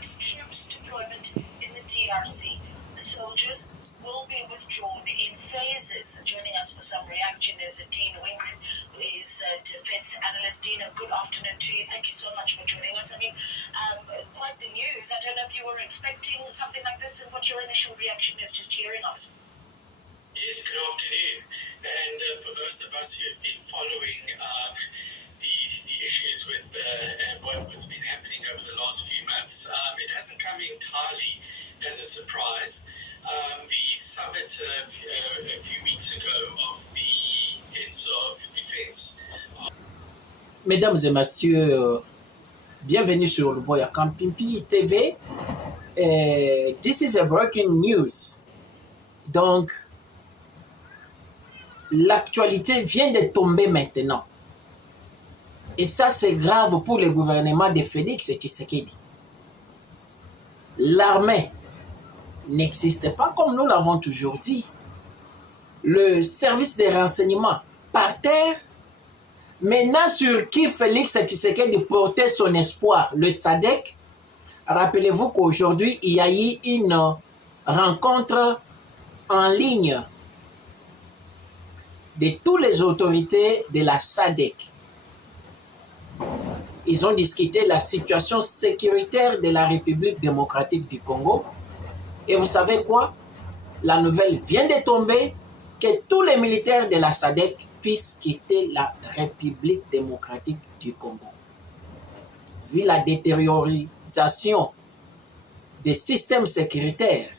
government's troops deployment in the DRC. The soldiers will be withdrawn in phases. Joining us for some reaction is Dean Wingren, who is a defense analyst. Dean, good afternoon to you. Thank you so much for joining us. I mean, quite the news. I don't know if you were expecting something like this and what your initial reaction is just hearing of it. Yes, good afternoon. And for those of us who have been following the issues with what's been happening over the last few months, it hasn't come entirely as a surprise. The summit a few weeks ago of the heads of defense. Mesdames et messieurs, bienvenue sur le Boya Campimpi TV. This is a breaking news. Donc, l'actualité vient de tomber maintenant. Et ça, c'est grave pour le gouvernement de Félix Tshisekedi. L'armée n'existe pas comme nous l'avons toujours dit. Le service de renseignement par terre. Maintenant, sur qui Félix Tshisekedi portait son espoir, le SADC. Rappelez-vous qu'aujourd'hui, il y a eu une rencontre en ligne de toutes les autorités de la SADC. Ils ont discuté la situation sécuritaire de la République démocratique du Congo. Et vous savez quoi? La nouvelle vient de tomber que tous les militaires de la SADC puissent quitter la République démocratique du Congo. Vu la détériorisation des systèmes sécuritaires,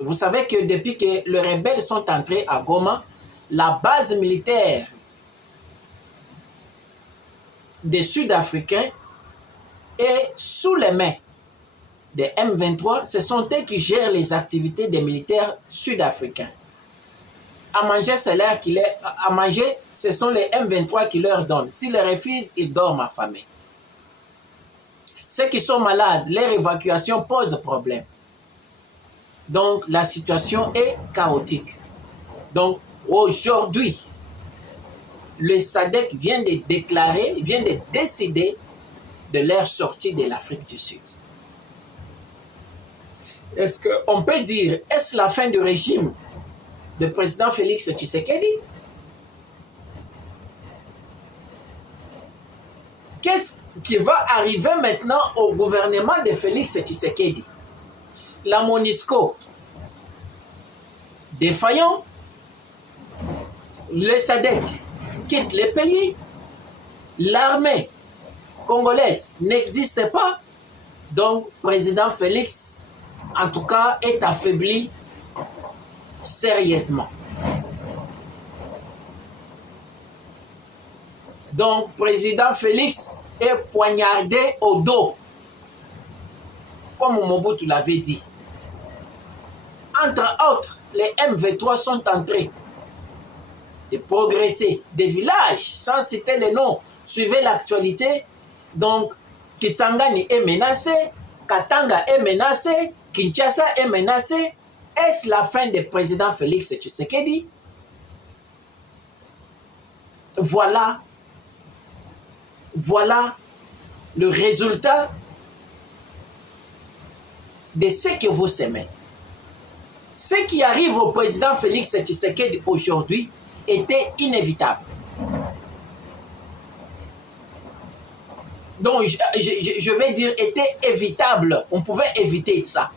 vous savez que depuis que les rebelles sont entrés à Goma, la base militaire des Sud-Africains est sous les mains des M23. Ce sont eux qui gèrent les activités des militaires sud-africains. À manger, c'est l'air qu'il est. À manger, ce sont les M23 qui leur donnent. S'ils les refusent, ils dorment affamés. Ceux qui sont malades, leur évacuation pose problème. Donc, la situation est chaotique. Donc, aujourd'hui, le SADC vient de déclarer, vient de décider de leur sortie de l'Afrique du Sud. Est-ce qu'on peut dire, est-ce la fin du régime du président Félix Tshisekedi? Qu'est-ce qui va arriver maintenant au gouvernement de Félix Tshisekedi? La MONUSCO défaillant, le SADC quitte le pays, l'armée congolaise n'existe pas, donc président Félix, en tout cas, est affaibli sérieusement. Donc, président Félix est poignardé au dos, comme Mobutu l'avait dit. Entre autres, les M23 sont entrés de progresser des villages, sans citer les noms. Suivez l'actualité. Donc, Kisangani est menacé, Katanga est menacé, Kinshasa est menacé. Est-ce la fin du président Félix Tshisekedi? Voilà le résultat de ce que vous semez. Ce qui arrive au président Félix Tshisekedi aujourd'hui était inévitable. Donc, je vais dire, était évitable. On pouvait éviter ça.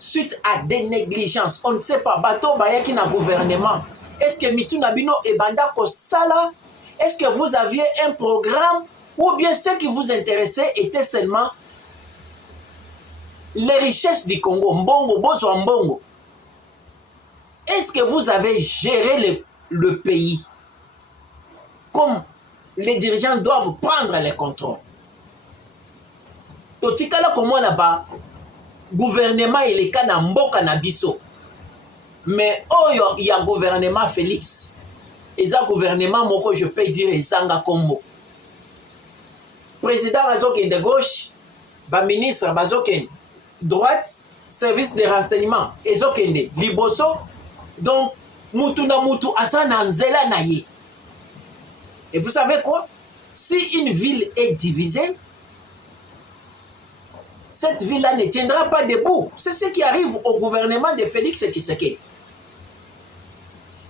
Suite à des négligences, on ne sait pas, bateau bayaki na gouvernement. Est-ce que Mitu Nabino et Banda Kosala, est-ce que vous aviez un programme ou bien ce qui vous intéressait était seulement les richesses du Congo, Mbongo, Bozo Mbongo? Est-ce que vous avez géré le pays comme les dirigeants doivent prendre les contrôles? Totikala comment là-bas, gouvernement il est kana mboka na biso. Mais oyo il y a gouvernement Félix. Et ça gouvernement moko je peux dire ezanga kombo. Président Azoken de gauche, ba ministre Bazoken droite, service de renseignement ezokende liboso. Donc mutu na mutu asana nzela na ye. Et vous savez quoi? Si une ville est divisée, cette ville-là ne tiendra pas debout. C'est ce qui arrive au gouvernement de Félix Tshisekedi.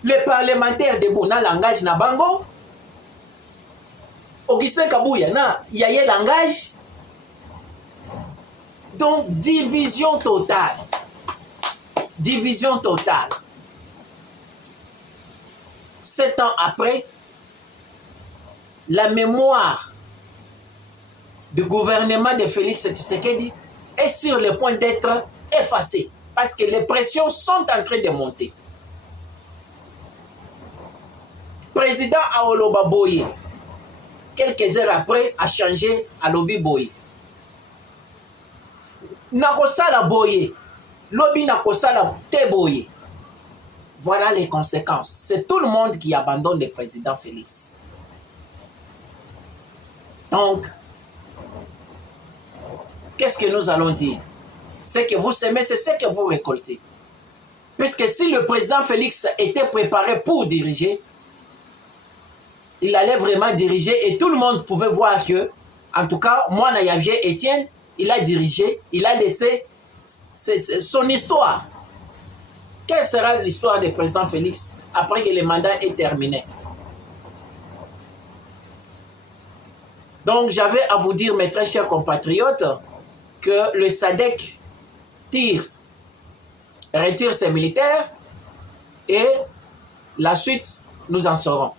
Les parlementaires debout, na langage na bango. Augustin Kabouya, na yaye langage. Donc, division totale. Division totale. 7 ans après, la mémoire du gouvernement de Félix Tshisekedi est sur le point d'être effacée parce que les pressions sont en train de monter. Président Aoloba Boye, quelques heures après, a changé à Lobi Boye. Nakosala Boye, Lobi Nakosala Te Boye. Voilà les conséquences. C'est tout le monde qui abandonne le président Félix. Donc, qu'est-ce que nous allons dire? Ce que vous semez, c'est ce que vous récoltez. Puisque si le président Félix était préparé pour diriger, il allait vraiment diriger et tout le monde pouvait voir que, en tout cas, moi, Nayavier Étienne, il a dirigé, il a laissé son histoire. Quelle sera l'histoire du président Félix après que le mandat est terminé? Donc, j'avais à vous dire, mes très chers compatriotes, que le SADC retire ses militaires et la suite, nous en saurons.